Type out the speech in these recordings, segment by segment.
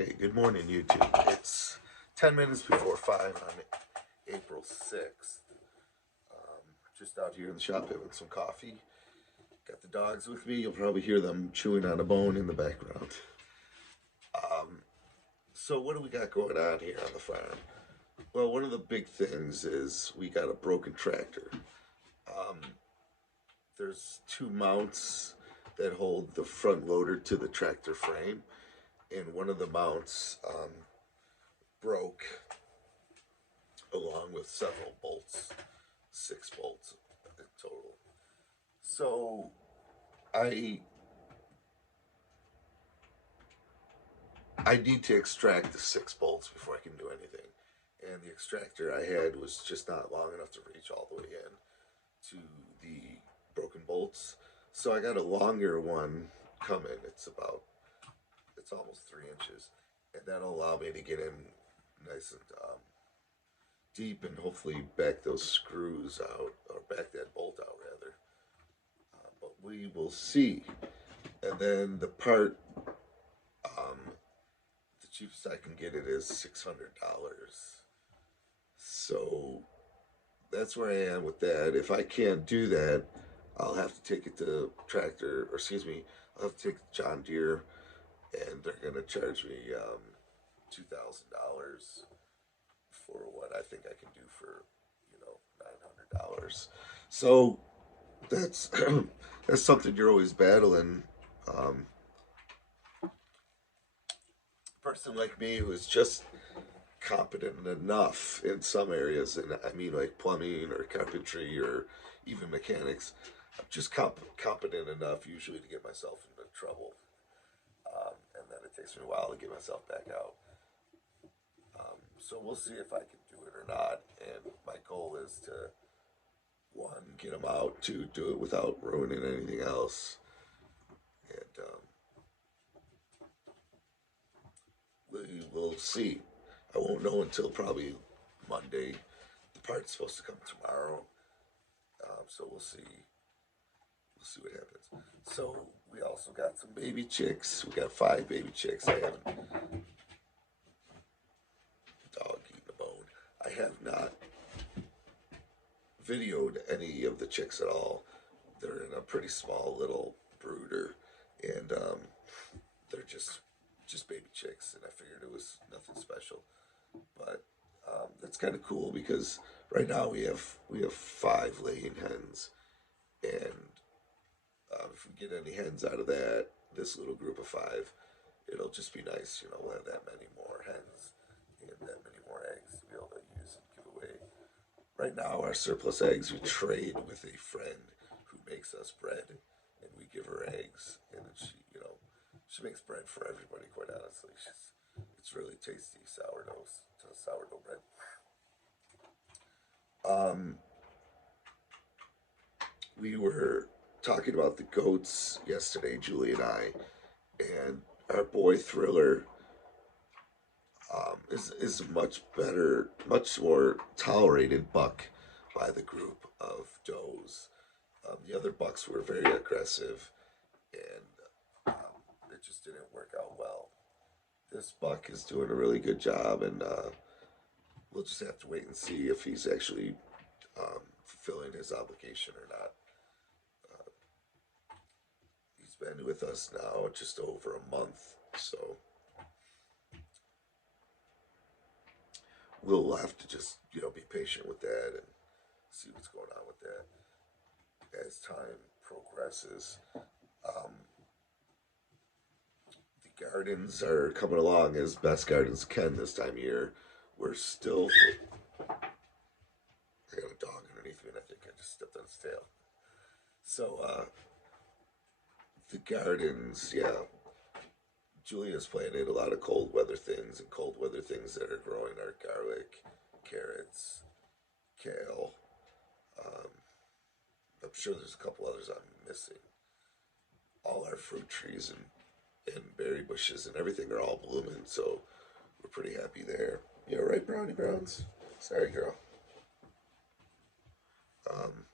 Okay, good morning, YouTube. It's 10 minutes before 5 on April 6th. Just out here in the shop having some coffee. Got the dogs with me. You'll probably hear them chewing on a bone in the background. So, what do we got going on here on the farm? Well, one of the big things is we got a broken tractor. Um, there's two mounts that hold the front loader to the tractor frame, and one of the mounts broke along with several bolts, 6 bolts in total. So I I need to extract the 6 bolts before I can do anything. And the extractor I had was just not long enough to reach all the way in to the broken bolts. So I got a longer one coming. It's almost 3 inches, and that'll allow me to get in nice and deep and hopefully back those screws out, or back that bolt out rather. But we will see. And then the part, the cheapest I can get it is $600. So that's where I am with that. If I can't do that, I'll have to take it to tractor, or excuse me, I'll have to take it to John Deere, and they're gonna charge me $2,000 for what I think I can do for $900. So that's that's something you're always battling. Um, a person like me who is just competent enough in some areas, and I mean like plumbing or carpentry or even mechanics, I'm just competent enough usually to get myself into trouble, and then it takes me a while to get myself back out. So we'll see if I can do it or not. And my goal is to, one, get them out, two, do it without ruining anything else, and we will see. I won't know until probably Monday. The part's supposed to come tomorrow, so we'll see. We'll see what happens. So we also got some baby chicks. We got 5 baby chicks. I haven't dog eating a bone. I have not videoed any of the chicks at all. They're in a pretty small little brooder, and they're just baby chicks. And I figured it was nothing special, but that's kind of cool because right now we have 5 laying hens, and if we get any hens out of that, this little group of 5, it'll just be nice. We'll have that many more hens and that many more eggs to be able to use and give away. Right now, our surplus eggs we trade with a friend who makes us bread, and we give her eggs, and then she makes bread for everybody. Quite honestly, it's really tasty sourdough bread. Um, we were talking about the goats yesterday, Julie and I, and our boy Thriller is a much better, much more tolerated buck by the group of does. The other bucks were very aggressive, and it just didn't work out well. This buck is doing a really good job, and we'll just have to wait and see if he's actually fulfilling his obligation or not. He's been with us now just over a month, so we'll have to just be patient with that and see what's going on with that as time progresses. Um, the gardens are coming along as best gardens can this time of year. We're still. I got a dog underneath me, and I think I just stepped on his tail. So the gardens, yeah. Julia's planted a lot of cold weather things, and cold weather things that are growing are garlic, carrots, kale. Um, I'm sure there's a couple others I'm missing. All our fruit trees and berry bushes and everything are all blooming, so we're pretty happy there. Yeah, right, Brownie Browns? Sorry, girl. Um,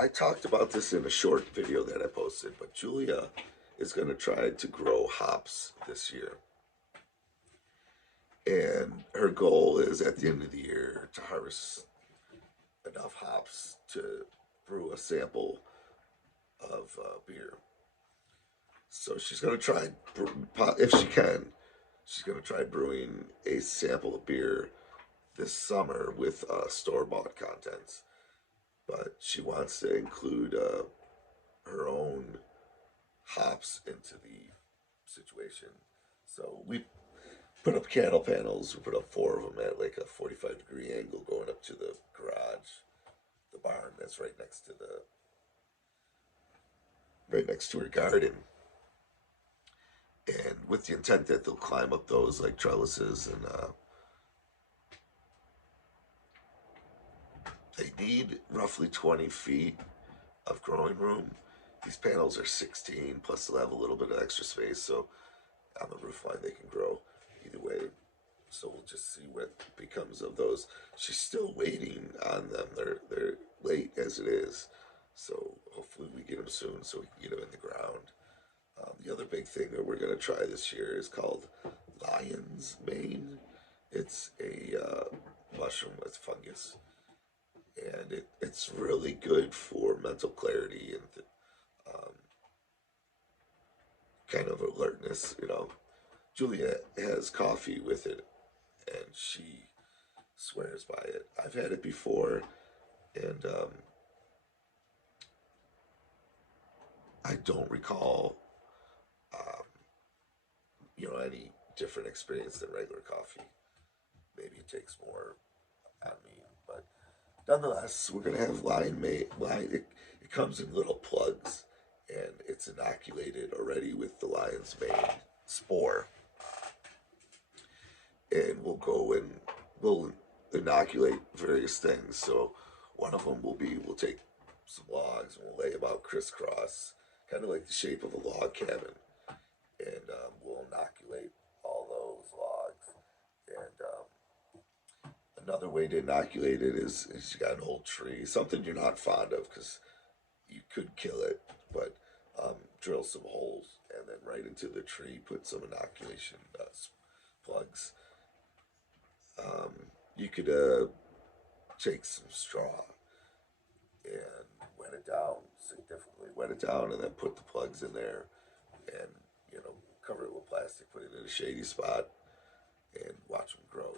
I talked about this in a short video that I posted, but Julia is going to try to grow hops this year. And her goal is at the end of the year to harvest enough hops to brew a sample of beer. So she's going to try, if she can, she's going to try brewing a sample of beer this summer with store-bought contents. But she wants to include her own hops into the situation. So we put up candle panels. We put up 4 of them at like a 45-degree angle going up to the garage, the barn that's right next to her garden. And with the intent that they'll climb up those like trellises, and they need roughly 20 feet of growing room. These panels are 16, plus they'll have a little bit of extra space, so on the roof line they can grow either way. So we'll just see what becomes of those. She's still waiting on them. They're late as it is, so hopefully we get them soon so we can get them in the ground. The other big thing that we're going to try this year is called lion's mane. It's a mushroom with fungus, and it's really good for mental clarity and kind of alertness. Julia has coffee with it, and she swears by it. I've had it before, and I don't recall, any different experience than regular coffee. Maybe it takes more on me, but nonetheless, we're gonna have lion mate. It comes in little plugs, and it's inoculated already with the lion's mane spore. And we'll go and we'll inoculate various things. So one of them we'll take some logs and we'll lay them out crisscross, kind of like the shape of a log cabin, and we'll inoculate all those logs. And another way to inoculate it is you got an old tree, something you're not fond of because you could kill it, but drill some holes and then right into the tree put some inoculation plugs. You could take some straw and wet it down significantly, wet it down, and then put the plugs in there, and cover it with plastic, put it in a shady spot, and watch them grow.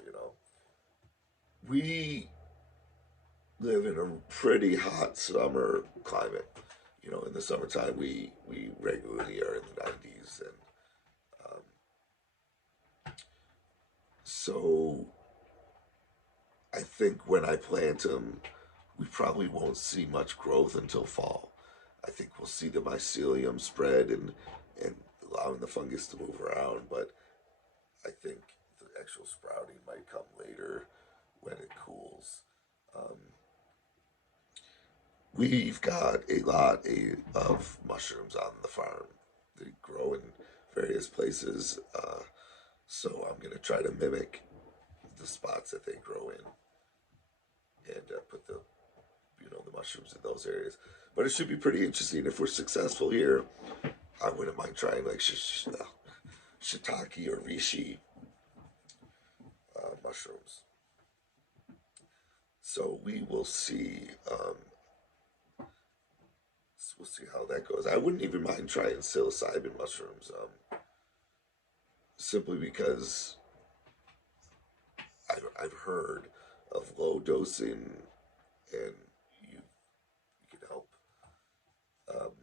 We live in a pretty hot summer climate. In the summertime, we regularly are in the 90s, and so I think when I plant them, we probably won't see much growth until fall. I think we'll see the mycelium spread and allowing the fungus to move around, but I think the actual sprouting might come later when it cools. We've got a lot of mushrooms on the farm. They grow in various places, so I'm going to try to mimic the spots that they grow in and put the mushrooms in those areas. But it should be pretty interesting if we're successful here. I wouldn't mind trying like shiitake or reishi mushrooms. So we will see. We'll see how that goes. I wouldn't even mind trying psilocybin mushrooms, simply because I've heard of low dosing, and you can help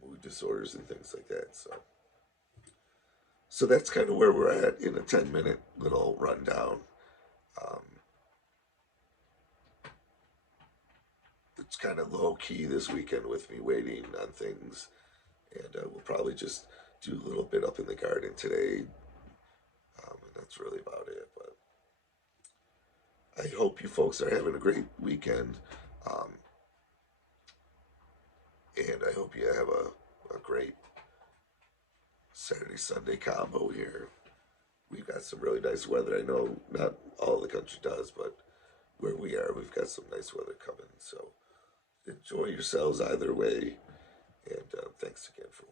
mood disorders and things like that. So that's kind of where we're at in a 10-minute little rundown. Um, it's kind of low key this weekend with me waiting on things, and we'll probably just do a little bit up in the garden today, and that's really about it. But I hope you folks are having a great weekend, and I hope you have a great Saturday Sunday combo here. We've got some really nice weather. I know not all the country does, but where we are, we've got some nice weather coming. So enjoy yourselves either way. And thanks again for